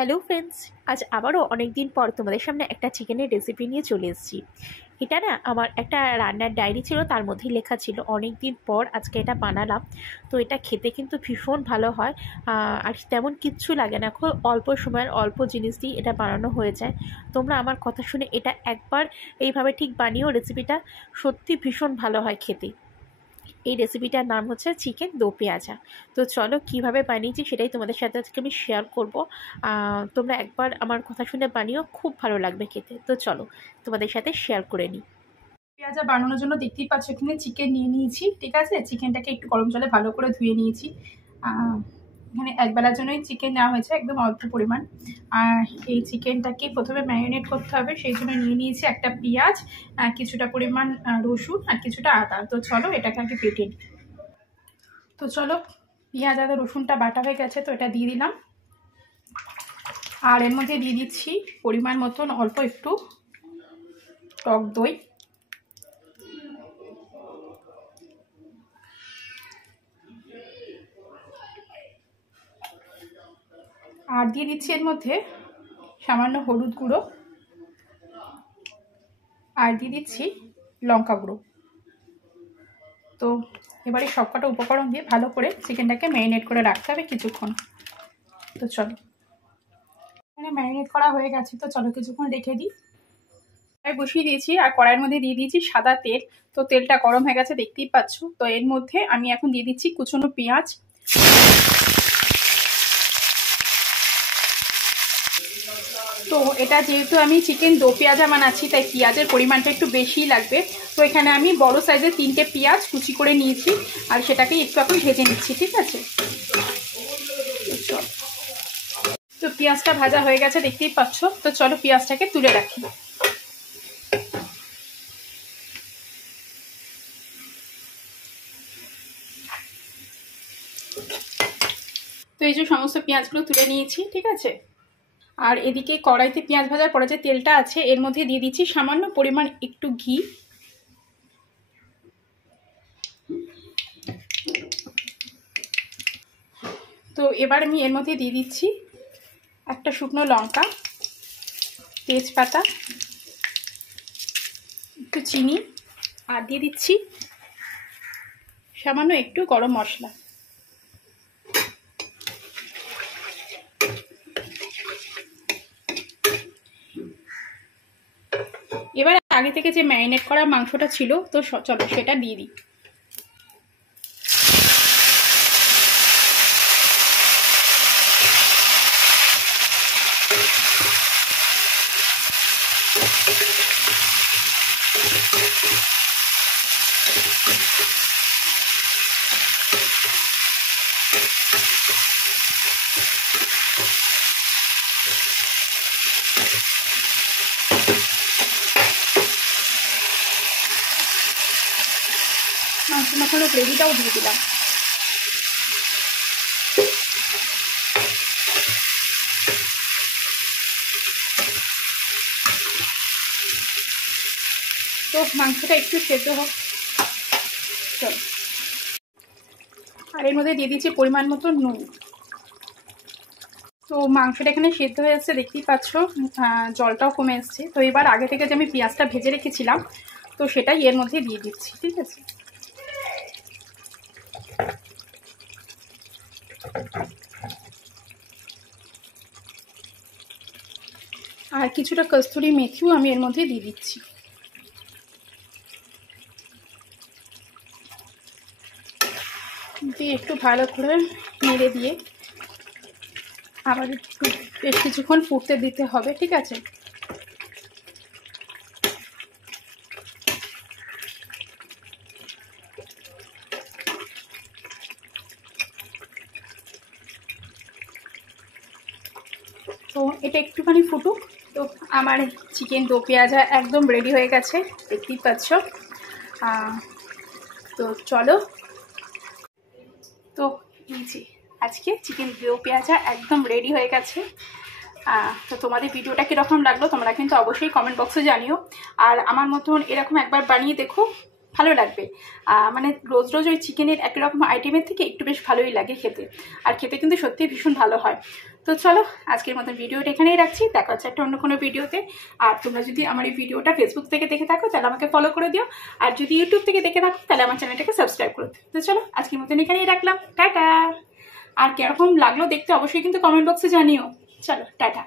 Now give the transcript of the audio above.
Hello friends, আজ আবারও অনেক দিন পর তোমাদের সামনে একটা চিকেনের রেসিপি নিয়ে চলে এসেছি। এটা না আমার একটা রান্নার ডায়েরি ছিল, তার মধ্যেই লেখা ছিল। অনেক দিন পর আজকে এটা বানালাম। তো এটা খেতে কিন্তু ভীষণ ভালো হয়, আর তেমন কিচ্ছু লাগে না, খুব অল্প সময়ের অল্প জিনিস দিয়ে এটা বানানো হয়ে যায়। তোমরা আমার কথা শুনে এটা একবার এইভাবে ঠিক বানিয়েও, রেসিপিটা সত্যি ভীষণ ভালো হয় খেতে। এই রেসিপিটার নাম হচ্ছে চিকেন দো পেঁয়াজা। তো চলো কীভাবে বানিয়েছি সেটাই তোমাদের সাথে আজকে আমি শেয়ার করব। তোমরা একবার আমার কথা শুনে বানিয়েও, খুব ভালো লাগবে খেতে। তো চলো তোমাদের সাথে শেয়ার করে নিই। পেঁয়াজা বানানোর জন্য দেখতেই পাচ্ছ এখানে চিকেন নিয়ে নিয়েছি। ঠিক আছে, চিকেনটাকে একটু গরম জলে ভালো করে ধুয়ে নিয়েছি। এখানে একবেলার জন্যই চিকেন নেওয়া হয়েছে, একদম অল্প পরিমাণ। আর এই চিকেনটাকে প্রথমে ম্যারিনেট করতে হবে, সেই জন্য নিয়ে নিয়েছি একটা পেঁয়াজ, কিছুটা পরিমাণ রসুন আর কিছুটা আদা। তো চলো এটাকে আগে বেটে নিই। তো চলো, পেঁয়াজ আদা রসুনটা বাটা হয়ে গেছে, তো এটা দিয়ে দিলাম। আর এর মধ্যে দিয়ে দিচ্ছি পরিমাণ মতন অল্প একটু টক দই, আর দিয়ে দিচ্ছি এর মধ্যে সামান্য হলুদ গুঁড়ো, আর দিয়ে দিচ্ছি লঙ্কা গুঁড়ো। তো এবারে সবকটা উপকরণ দিয়ে ভালো করে চিকেনটাকে ম্যারিনেট করে রাখতে হবে কিছুক্ষণ। তো চলো, এখানে ম্যারিনেট করা হয়ে গেছে, তো চলো কিছুক্ষণ রেখে দিই। বসিয়ে দিয়েছি আর কড়াইয়ের মধ্যে দিয়ে দিয়েছি সাদা তেল। তো তেলটা গরম হয়ে গেছে দেখতেই পাচ্ছ। তো এর মধ্যে আমি এখন দিয়ে দিচ্ছি কুচনো পেঁয়াজ। তো এটা যেহেতু আমি চিকেন দো পেঁয়াজা বানাচ্ছি, তাই পেঁয়াজের পরিমাণটা একটু বেশিই লাগবে। তো এখানে আমি বড় সাইজের 3টে পেঁয়াজ কুচি করে নিয়েছি, আর সেটাকে একটু এখন ভেজে নিচ্ছি। ঠিক আছে, তো পেঁয়াজটা ভাজা হয়ে গেছে দেখতেই পাচ্ছ। তো চলো পেঁয়াজটাকে তুলে রাখি। তো এই যে সমস্ত পেঁয়াজগুলো তুলে নিয়েছি। ঠিক আছে, আর এদিকে কড়াইতে পেঁয়াজ ভাজার পরে যে তেলটা আছে, এর মধ্যে দিয়ে দিচ্ছি সামান্য পরিমাণ একটু ঘি। তো এবার আমি এর মধ্যে দিয়ে দিচ্ছি একটা শুকনো লঙ্কা, তেজপাতা, একটু চিনি, আর দিয়ে দিচ্ছি সামান্য একটু গরম মশলা। এবার আগে থেকে যে ম্যারিনেট করা মাংসটা ছিল, তো চলো সেটা দিয়ে দিই। মাংস মাখানো গ্রেভিটাও দিয়ে দিলাম। তো মাংসটা একটু সেদ্ধ হোক। চলো, আর এর মধ্যে দিয়ে দিচ্ছি পরিমাণ মতো নুন। তো মাংসটা এখানে সেদ্ধ হয়ে যাচ্ছে দেখতেই পাচ্ছ, জলটাও কমে এসছে। তো এবার আগে থেকে যে আমি পেঁয়াজটা ভেজে রেখেছিলাম, তো সেটাই এর মধ্যে দিয়ে দিচ্ছি। ঠিক আছে, আর কিছুটা কস্তুরি মেথিও আমি এর মধ্যে দিয়ে দিচ্ছি। দিয়ে একটু ভালো করে নেড়ে দিয়ে আবার একটু বেশ কিছুক্ষণ ফুটতে দিতে হবে। ঠিক আছে, তো এটা একটুখানি ফুটুক। তো আমার চিকেন দো পেঁয়াজা একদম রেডি হয়ে গেছে দেখতেই পাচ্ছ। তো চলো, তো আজকে চিকেন দো পেঁয়াজা একদম রেডি হয়ে গেছে। তো তোমাদের ভিডিওটা কীরকম লাগলো তোমরা কিন্তু অবশ্যই কমেন্ট বক্সে জানিও। আর আমার মতন এরকম একবার বানিয়ে দেখো, ভালো লাগবে। মানে রোজ রোজ ওই চিকেনের একই রকম আইটেমের থেকে একটু বেশ ভালোই লাগে খেতে, আর খেতে কিন্তু সত্যিই ভীষণ ভালো হয়। তো চলো আজকের মতো ভিডিওটা এখানেই রাখছি, দেখা হচ্ছে একটা অন্য কোনো ভিডিওতে। আর তোমরা যদি আমার এই ভিডিওটা ফেসবুক থেকে দেখে থাকো তাহলে আমাকে ফলো করে দিও, আর যদি ইউটিউব থেকে দেখে থাকো তাহলে আমার চ্যানেলটাকে সাবস্ক্রাইব করে দিও। তো চলো আজকের মতন এখানেই রাখলাম, টাটা। আর কিরকম লাগলো দেখতে অবশ্যই কিন্তু কমেন্ট বক্সে জানিও। চলো টাটা।